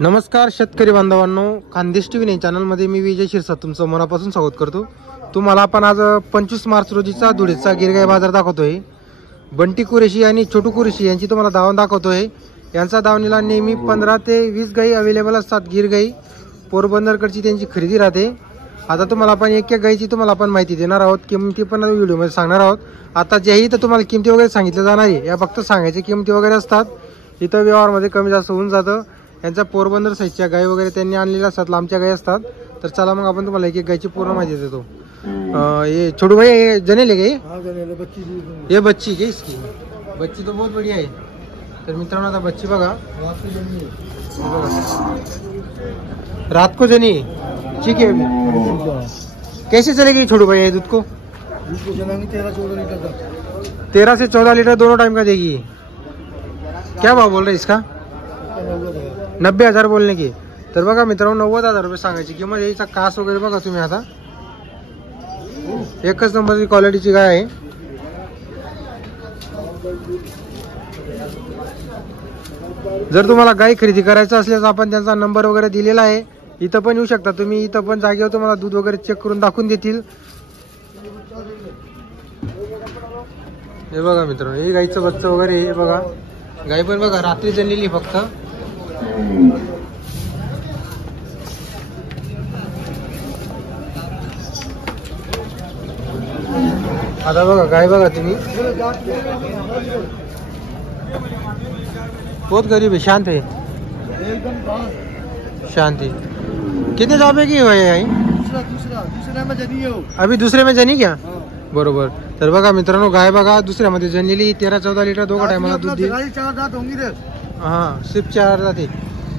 नमस्कार शेतकरी बांधवांनो, खानदेश टीव्ही चॅनलमध्ये मी विजय शिरसाट तुमचं मनापासून स्वागत करतो। तुम्हाला आपण आज 25 मार्च रोजीचा धुळेचा गिरगाई बाजार दाखवतोय। बंटी कुरेशी आणि छोटू कुरेशी यांची तुम्हाला दावण दाखवतोय। यांचा दावणीला नेहमी 15 ते 20 गाई अवेलेबल असतात। गिरगाई पोरबंदरकडची त्यांची खरेदी राहते। आता तुम्हाला आपण एक एक गाईची तुम्हाला आपण माहिती देणार आहोत, किमती पण व्हिडिओमध्ये सांगणार आहोत। आता जेही तर तुम्हाला किमती वगैरे सांगितले जाणार आहे, या फक्त सांगायचे किमती वगैरे असतात। इथं व्यवहारमध्ये कमी जास्त होऊन जातं। यांचा पोरबंदर साईजच्या गाई वगैरे त्यांनी आणलेल्या असतात, लांबच्या गाई असतात। तर चला मग आपण तुम्हाला एक एक गायची पूर्ण माहिती देतो। ये छोटू भाई, ये जनेल है गई? हां जनेल, बच्ची ये बच्ची है इसकी। बच्ची तो बहुत बढ़िया है। तर मित्रांनो आता बच्ची बघा, रात को जनी ठीक है। कैसे चलेगी छोटू भाई ये दूध को? 13 से 14 लीटर दोनों टाइम का देगी। क्या भाव बोल रहे इसका? 90,000 बोलने की। तर बघा मित्रांनो, 90,000 रुपये सांगायची किंमत। याचा कास वगैरे बघा तुम्ही, आता एकच नंबरची क्वालिटीची गाय आहे। जर तुम्हाला गाय खरेदी करायचं असल्यास आपण त्यांचा नंबर वगैरे दिलेला आहे। इथं पण येऊ शकता तुम्ही, इथं पण जागेवर तुम्हाला दूध वगैरे चेक करून दाखवून देतील। हे बघा मित्रांनो, हे गाईचं बच्चं वगैरे हे बघा। गाय पण बघा रात्री जणलेली फक्त। आता बघा गाय बघा तुम्ही, बहुत गरीब है, शांत है, शांत है। कितने जाबे की है? अभी दूसरे में जनी क्या? बरोबर। तर बघा मित्रांनो, गाय बघा दुसऱ्यामध्ये जणलेली 13-14 लिटर दोघा टायमाला दूध देईल। हा, सिर्फ 4 जाते।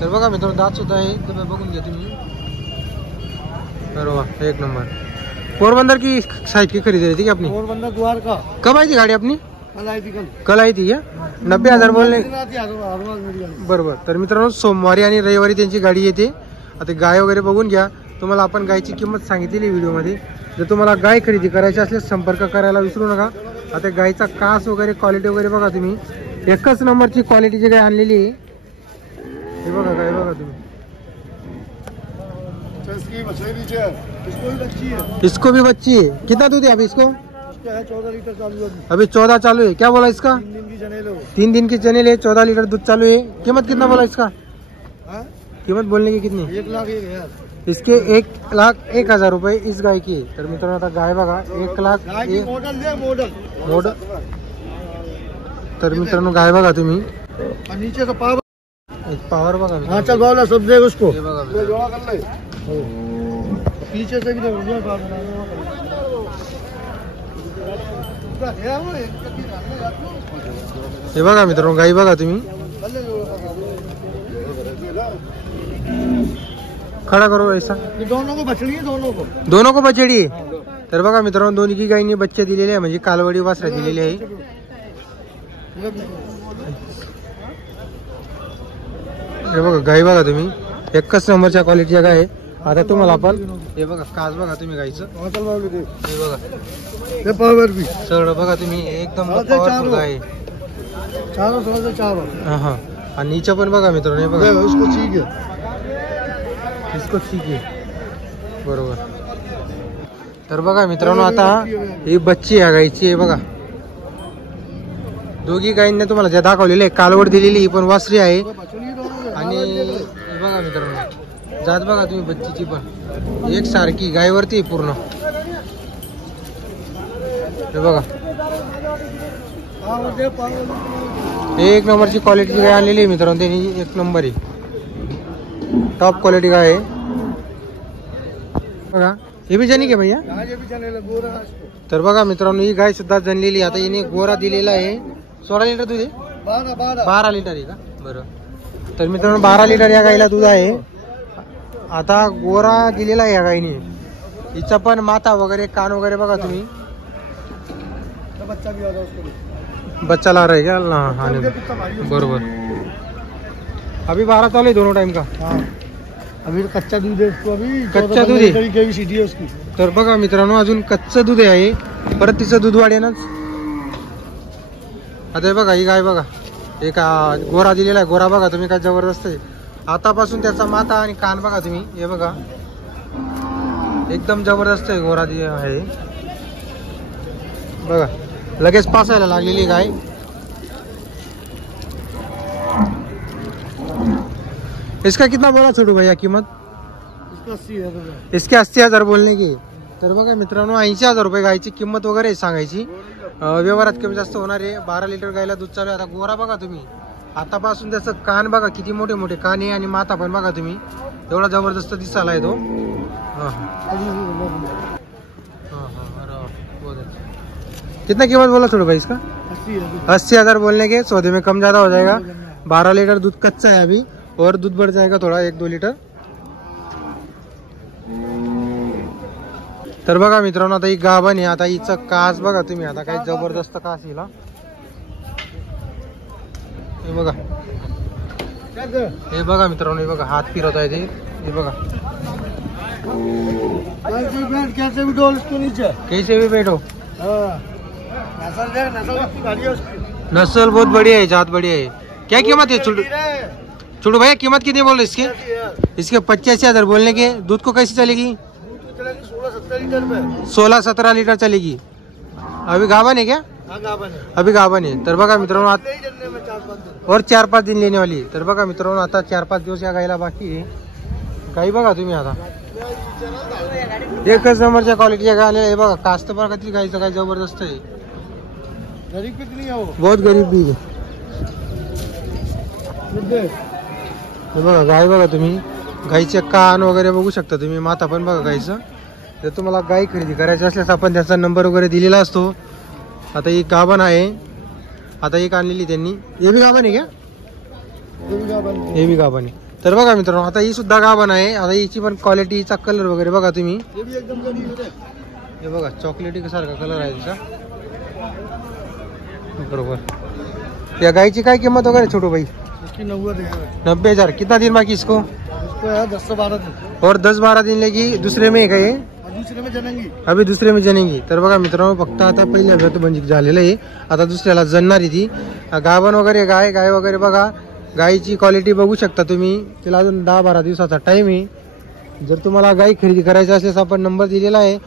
तर बघा मित्रांनो, दात सुद्धा आहे, तुम्ही बघून घ्या तुम्ही। बरोबर, एक नंबर। पोरबंदर की साइड की खरीदी रही थी क्या अपनी? पोरबंदर द्वारका। कब आई थी गाड़ी अपनी? कल आई थी क्या? 90,000 बोलने बरोबर। तर मित्रांनो, सोमवारी आणि रविवारी त्यांची गाडी येते। आता गाय वगैरे बघून घ्या। तुम्हाला आपण गायची किंमत सांगितलेली व्हिडिओमध्ये। जर तुम्हाला गाय खरेदी करायची असल्यास संपर्क करायला विसरू नका। आता गायचा कास वगैरे क्वालिटी वगैरे बघा तुम्ही, एकच नंबरची क्वालिटीची गाय आणलेली आहे। हे बघा गाय बघा तुम्ही, इसको भी बच्ची है। कितना दूध है अभी इसको? 14 लीटर चालू है अभी 14 चालू है। क्या बोला इसका? 3 दिन की जनेल है, 14 लीटर दूध चालू है। कीमत कितना बोला इसका? कीमत बोलने की कितनी? 1,01,000। इसके 1,01,000 रुपये इस गाय की। तर मित्रांनो, आता गाय बघा 1,00,000 मॉडल। तर मित्रांनो, गाय बघा तुम्ही, नीचे का पावर बघा। हाँ चल बावला सब दे उसको। हे बघा, पीछे से भी हे बघा मित्रांनो, गाई बघा तुम्ही। खड़ा करो ऐसा। दोनों को बछड़ी है, दोनों को बछड़ी है। तर बघा मित्रांनो, दोन्ही की गायींनी बच्चे दिलेले आहे, म्हणजे कालवडी वासरा दिलेली आहे। हे बघा गाय बघा तुम्ही, एकच नंबरच्या क्वालिटीच्या गाय आहे। आता तुम्हाला आपण हे बघा कास बघा तुम्ही गायचं, हे बघा ये पावर भी सगळं बघा तुम्ही, एकदम पॉवरफुल गाय आहे। हा, आणि नीचे पण बघा मित्रांनो, हे बघा इसको ठीक है, इसको ठीक आहे, बरोबर। तर बघा मित्रांनो, आता ही बच्ची आहे गायची, हे बघा दोघी गायींना तुम्हाला ज्या दाखवलेले आहे, कालवड दिलेली ही पण वासरी आहे। आणि हे बघा मित्रांनो, जात बघा तुम्ही बच्चीची पण एक सारखी गायवरती पूर्ण। हे बघा, एक नंबरची क्वालिटीची गाय आणलेली आहे मित्रांनो, त्यांनी एक नंबर आहे, टॉप क्वालिटी गाय आहे। बघा हे भी जनी के भैया? तर बघा मित्रांनो, ही गाय सुद्धा जनलेली। आता हिने गोरा दिलेला आहे। 16 लिटर दूध आहे, 12 लिटर आहे का? बरं। तर मित्रांनो, 12 लिटर या गायला दूध आहे। आता गोरा दिलेला आहे या गायने। हिचा पण माथा वगैरे कान वगैरे बघा तुम्ही, बच्चा ला रहा है क्या? हाँ बरोबर। अभी 12 चालू है दोनों टाइम का। अभी कच्चा दूध है इसको, अभी कच्चा दूध आहे। केवीसीडी है उसकी। तर बघा मित्रांनो, अजून कच्चं दूध आहे, परत तिचं दूध वाढेनच। आता हे बघा ही गाय बघा, एक गोरा दिलेला आहे, गोरा बघा तुम्ही, काय जबरदस्त आहे। आतापासून त्याचा माथा आणि कान बघा तुम्ही, हे बघा एकदम जबरदस्त आहे, गोरा आहे बघा, लगेच पासायला लागलेली गाय. इसका कितना बोला छोटू भैया कीमत? इसका 80,000. इसके 80,000 बोलणे की. तर बघा मित्रांनो 80,000 रुपये गायची किंमत वगैरे सांगायची. व्यवहारात कमी जास्त होणार आहे. 12 लिटर गायला दूध चालू आहे. आता गोरा बघा तुम्ही, आतापासून त्याचं कान बघा किती मोठे मोठे कान आहे आणि माथा पण बघा तुम्ही, एवढा जबरदस्त दिसायला आहे तो. कितना कीमत बोला छोटू भाई इसका? 80,000 बोलने के, सौदे में कम ज्यादा हो जाएगा. 12 लीटर दूध कच्चा है अभी, और दूध बढ़ जाएगा थोड़ा 1-2 लीटर. तर बघा मित्रांनो आता ही गाभण आहे. आता हिचं कास बघा तुम्ही, आता काही जबरदस्त कास हिला, हे बघा, हे बघा मित्रांनो, हे बघा हात फिरत आहे ते, हे बघा कैसे भी डोल इसके नीचे. कैसे भी बैठो. नस्ल भारी है उसकी. नस्ल बहुत बढ़िया है, जात बढ़िया है. क्या कीमत है छोटू भैया, कीमत कितनी बोल रहे इसके? इसके 85,000 बोलने के. दूध को कैसे चलेगी? 16-17 लीटर में. 16-17 लीटर चलेगी. अभी गाभण है क्या? हाँ, गाभण है. अभी गाभण आहे. तर बघा मित्रांनो नहीं जलने में 4-5 दिन. और 4-5 दिन लेने वाली. तर बघा मित्रांनो आता 4-5 दिवस या गायला बाकी आहे. गाई बघा तुम्ही आता एकच नंबरच्या क्वालिटीच्या गाय आहे. बघा कास्त बघा किती गायचं काय जबरदस्त आहे. गरीब कितनी है वो? बहुत गरीब भी आहे. हे बघा गाय बघा तुम्ही, गाईचे कान वगैरे बघू शकता तुम्ही, माथा पण बघा गायचं. जर तुम्हाला गाय खरेदी करायची असल्यास आपण त्याचा नंबर वगैरे दिलेला असतो. आता ही गाभण आहे, आता एक आणलेली त्यांनी. हे बी गाभण आहे का? हे बी गाभण आहे. तर बघा मित्रांनो आता ही सुद्धा गाभण आहे. आता हिची पण क्वालिटी, हिचा कलर वगैरे बघा तुम्ही, ये भी एकदम गरीब है. हे बघा चॉकलेटी सारखा कलर आहे तिचा बरोबर. या गायची काय किंमत वगैरे छोटू भाई? इसकी 90,000. कितना दिन बाकी इसको? इसको है 10 से 12 दिन. और 10-12 दिन लेगी. दूसरे में का ये दूसरे में जनेंगी. अभी दुसरे में जनेगी. तर बघा मित्रांनो फक्त आता पहिल्या वेळ म्हणजे झालेलं आहे, आता दुसऱ्याला जनणारी ती गाभण वगैरे गाय वगैरे बघा. गायची क्वालिटी बघू शकता तुम्ही. तिला अजून 10-12 दिवसाचा टाइम आहे. जर तुम्हाला गाय खरेदी करायची असल्यास आपण नंबर दिलेला आहे.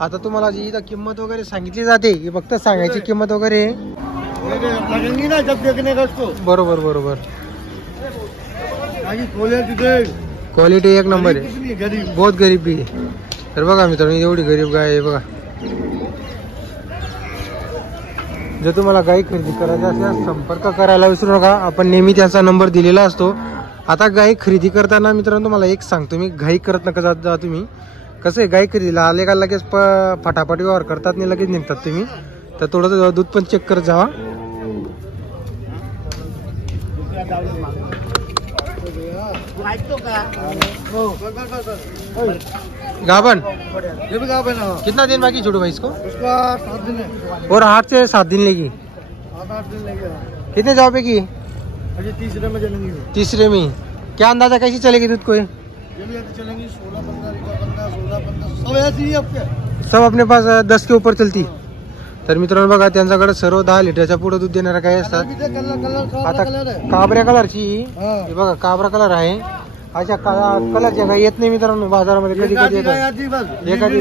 आता तुम्हाला जी इथं किंमत वगैरे सांगितली जाते ही फक्त सांगायची किंमत वगैरे लगेंगी ना जब देखने का उसको. बरोबर बरोबर. क्वालिटी एक नंबर आहे. गरीब, बहुत गरीब भी आहे. तर बघा मित्रांनो एवढी गरीब गाय आहे बघा. जर तुम्हाला गाय खरेदी करायची असल्यास संपर्क करायला विसरू नका. आपण नेहमी त्याचा नंबर दिलेला असतो. आता गाय खरेदी करताना मित्रांनो तुम्हाला एक सांगतो मी, घाई करत नका जात जा तुम्ही. कसं आहे गाय खरेदीला आले का लगेच फटाफट व्यवहार करतात आणि लगेच निघतात तुम्ही. तर थोडंसं दूध पण चेक करत जावा. गाभण ये भी गाभण है. कितना दिन बाकी छोटू भाई इसको? उसका 7 दिन है. और 8 से 7 दिन लेगी. 7-8 दिन लगेगा. कितने जाओ पे की? अभी तीसरे में जनेंगी वो. तीसरे में. क्या अंदाजा कैसी चलेगी दूध को? ये भी ऐसे चलेंगी 16-15 लीटर, 15-16-15 सब ऐसी ही आपके. सब अपने पास 10 के ऊपर चलती. तर मित्रांनो बघा त्यांच्याकडे सर्व 10 लिटरच्या पुढे दूध देणाऱ्या गाय असतात. आता काबऱ्या कलरची, हे बघा काबरा कलर आहे. अशा कलरच्या गाय येत नाही मित्रांनो बाजारामध्ये, कधी कधी येतात. एखादी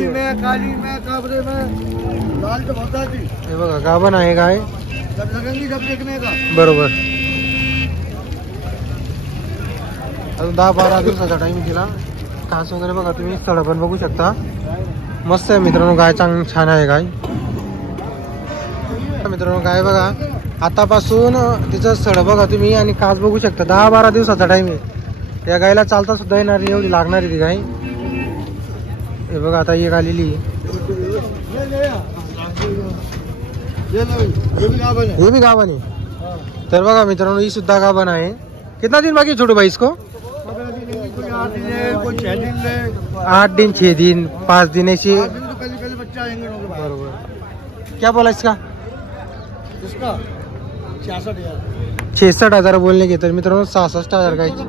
हे बघा गाभण आहे गाय बरोबर. अजून 10-12 दिवसाचा टाइम दिला. कास वगैरे बघा तुम्ही, स्थळ पण बघू शकता. मस्त आहे मित्रांनो गाय, छान आहे गाय. मित्रांनो गाय बघा आतापासून तिचं स्थळ बघा तुम्ही आणि कास बघू शकता. 10-12 दिवसाचा टाइम आहे. या गायला चालता सुद्धा येणार नाही एवढी लागणारी ती गाय. हे बघा आता एक आलेली, हे भी गाभण आहे. तर बघा मित्रांनो ही सुद्धा गाभण आहे. कितना दिन बाकी छोटू भाई इसको? 8 दिन 6 दिन 5 दिन ऐसी बरोबर. क्या बोला इसका? 66,000 बोलणे की. तर मित्रांनो 66,000 गायची.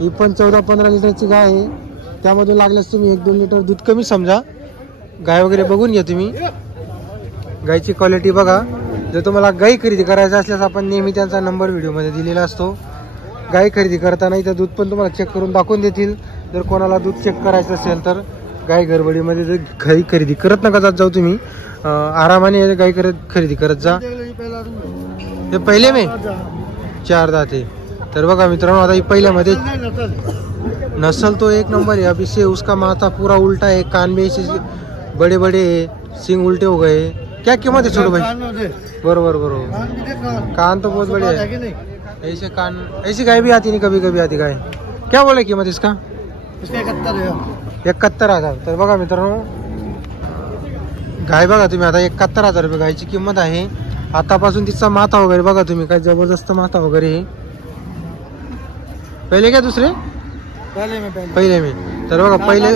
ही पण 14-15 लिटरची गाय आहे. त्यामधून लागल्यास तुम्ही 1-2 लिटर दूध कमी समजा. गाय वगैरे बघून घ्या तुम्ही, गायची क्वालिटी बघा. जर तुम्हाला गाय खरेदी करायची असल्यास आपण नेहमी त्यांचा नंबर व्हिडिओमध्ये दिलेला असतो. गाय खरेदी करताना इथं दूध पण तुम्हाला चेक करून दाखवून देतील. जर कोणाला दूध चेक करायचं असेल तर गाय गडबडीमध्ये जर गाय खरेदी करत नका जात जाऊ तुम्ही. आरामाने गाय खरेदी करत जा. हे पहिले में 4 दात है. तर बघा मित्रांनो आता ही पहिल्यामध्ये नस्ल तो एक नंबर है. अभी से उसका माथा पूरा उल्टा है, कान में ऐसे बड़े बड़े है, सिंग उल्टे हो गए. क्या कीमत है छोटू भाई? बरोबर बरोबर. कान तो बहुत बड़े है. ऐसे कान ऐसी गाय भी आती नहीं, कभी कभी आती गाय. क्या बोला कीमत इसका? 71,000. तर बघा मित्रांनो गाय बघा तुम्ही आता 71,000 रुपये गायची किंमत आहे. आतापासून तिचा माथा वगैरे बघा तुम्ही, काय जबरदस्त माथा वगैरे आहे. पहिले काय दुसरे? पहिले में. तर बघा पहिले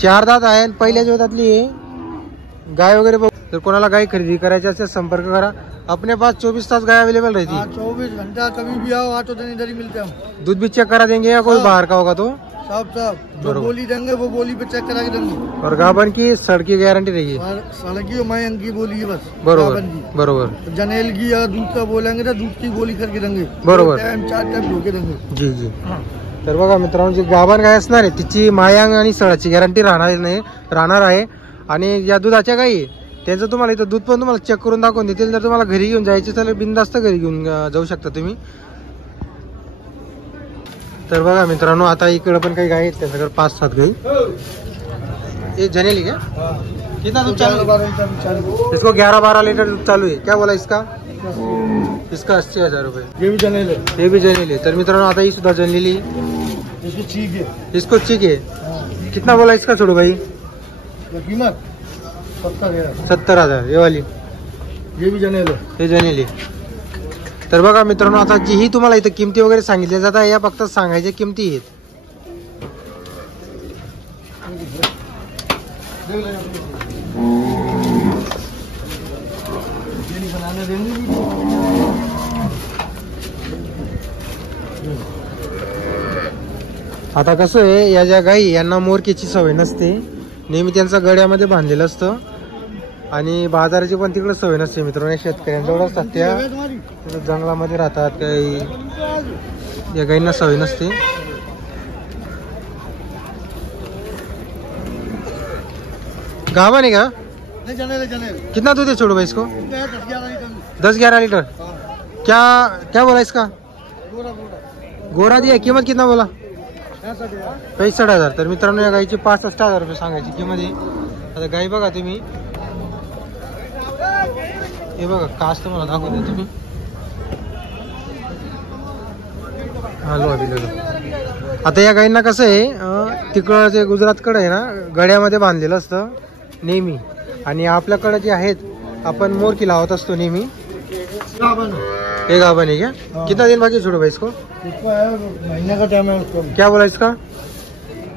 4 दात आहे आणि पहिल्या जोतातली आहे गाय वगैरे बघ. तर कोणाला गाय खरेदी करायची असेल संपर्क करा. अपने पास 24 तास गाय अवेलेबल रहती है. 24 घंटा कभी भी आओ, ऑटो दिन इधर ही मिलते हैं. दूध भी चेक करा देंगे या कोई बाहर का होगा तो? सब जो बोली देंगे वो बोली पे चेक करा के देंगे. और गाभन की सड़ की गारंटी रहेगी. सड़की और मैं अंग की बोली है बस. बरोबर बरोबर. जनेल की या दूध का बोलेंगे तो दूध की गोली करके देंगे. बरोबर. 4 टाइम धोके देंगे. जी जी. तर बघा मित्रांनो जी गाभण गाय असणार आहे तिची मायांग आणि सळाची गॅरंटी राहणार आहे. आणि या दुधाच्या गायी त्यांचं तुम्हाला इथं दूध पण तुम्हाला चेक करून दाखवून देतील. जर तुम्हाला घरी घेऊन जायचे तर बिनधास्त घरी घेऊन जाऊ शकता तुम्ही. तर बघा मित्रांनो आता इकडे पण काही गाय आहेत त्यांच्याकडे 5-7 गाई. ये जनेली क्या? कितना दूध चालू है? इसको 11-12 लीटर दूध चालू है. क्या बोला इसका? इसका 80,000 रुपये. ये भी जनेल है. हे बी जनेली. तर मित्रांनो आता ही सुद्धा जनेली. इसकी ठीक है. इसको ठीक है. कितना बोला इसका छोड़ो भाई? कीमत 70,000. ये वाली ये भी जनेल है. हे जनेली. तर बघा मित्रांनो आता जीही तुम्हाला इथं किमती वगैरे सांगितल्या जातात या फक्त सांगायच्या किमती आहेत. आता कसं आहे या ज्या गाई यांना मोरकेची सवय नसते. नेहमी त्यांचा गड्यामध्ये बांधलेलं असतं आणि बाजाराची पण तिकडे सवय नसते मित्रांनो. शेतकऱ्यांजवळ असतात त्या जंगलामध्ये राहतात. काही या गाईंना सवय नसते. गाभण है क्या? नहीं जनेल है, जनेल. कितना दूध है छोड़ो भाई इसको? 10-11 लीटर. 10-11 लीटर. क्या बोला इसका? गोरा दिया. कीमत कितना बोला? 65,000. तर मित्रांनो या गाईची 65,000 रुपये सांगायची किंमत आहे. आता गाई बघा तुम्ही, हे बघा कास तुम्हाला दाखवतो तुम्ही. हॅलो आता या गाईंना कसं आहे तिकडं जे गुजरातकडे आहे ना गड्यामध्ये बांधलेलं असतं नेहमी. आणि आपल्याकडे जे आहेत आपण मोरकी लावत असतो नेहमी. हे गाभण है क्या? कितना दिन बाकी छोड़ो भाई इसको? महीने का टाइम है उसको. क्या बोला इसका?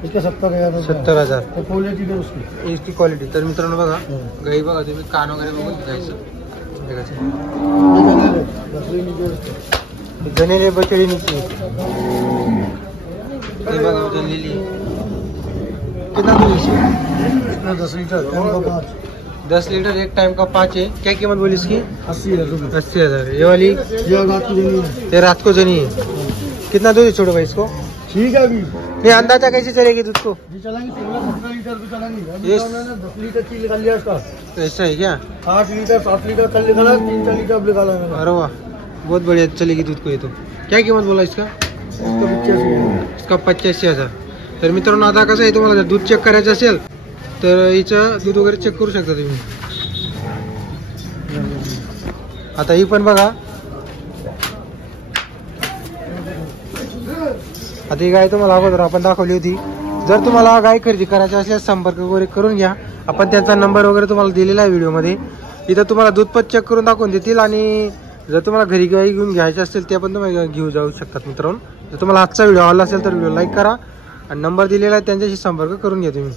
इसका 70,000. 70,000. क्वालिटी है उसकी. इसकी क्वालिटी. तर मित्रांनो बघा गाई बघा तुम्ही कान वगैरे बघून घ्यायचं. जनेले बचडी नीचे हे बघा जनेली. कितना दूध इसमें? 10 लीटर. 10 लीटर एक टाइम का 5 है. क्या कीमत बोली इसकी? 80,000. 80,000. ये वाली ये रात को जनी है. कितना दूध है छोड़ो भाई इसको? ठीक है. अभी ये अंदाजा कैसे चलेगी दूध को? चलेंगे 16-17 लीटर भी चलेंगे. अभी Yes. 10 लीटर की निकाल लिया उसका. ऐसा है क्या? 8 लीटर 7 लीटर कल निकाला. 3-4 लीटर अब निकाला मैंने. अरे वाह बहुत बढ़िया चलेगी दूध को ये तो. क्या कीमत बोला इसका? इसका 85,000. इसका 85,000. तर मित्रांनो आता कसं आहे तुम्हाला जर दूध चेक करायचं असेल तर हिचं दूध वगैरे चेक करू शकता तुम्ही. आता ही पण बघा. आता ही गाय तुम्हाला अगोदर आपण दाखवली होती. जर तुम्हाला गाय खरेदी करायची असल्यास संपर्क वगैरे करून घ्या. आपण त्यांचा नंबर वगैरे तुम्हाला दिलेला आहे व्हिडिओमध्ये. इथं तुम्हाला दूध पण चेक करून दाखवून देतील. आणि जर तुम्हाला घरी गाई घेऊन घ्यायचे असतील ते पण तुम्ही घेऊ जाऊ शकतात मित्रांनो. जर तुम्हाला आजचा व्हिडिओ आवडला असेल तर व्हिडिओ लाईक करा आणि नंबर दिलेला आहे त्यांच्याशी संपर्क करून घ्या तुम्ही.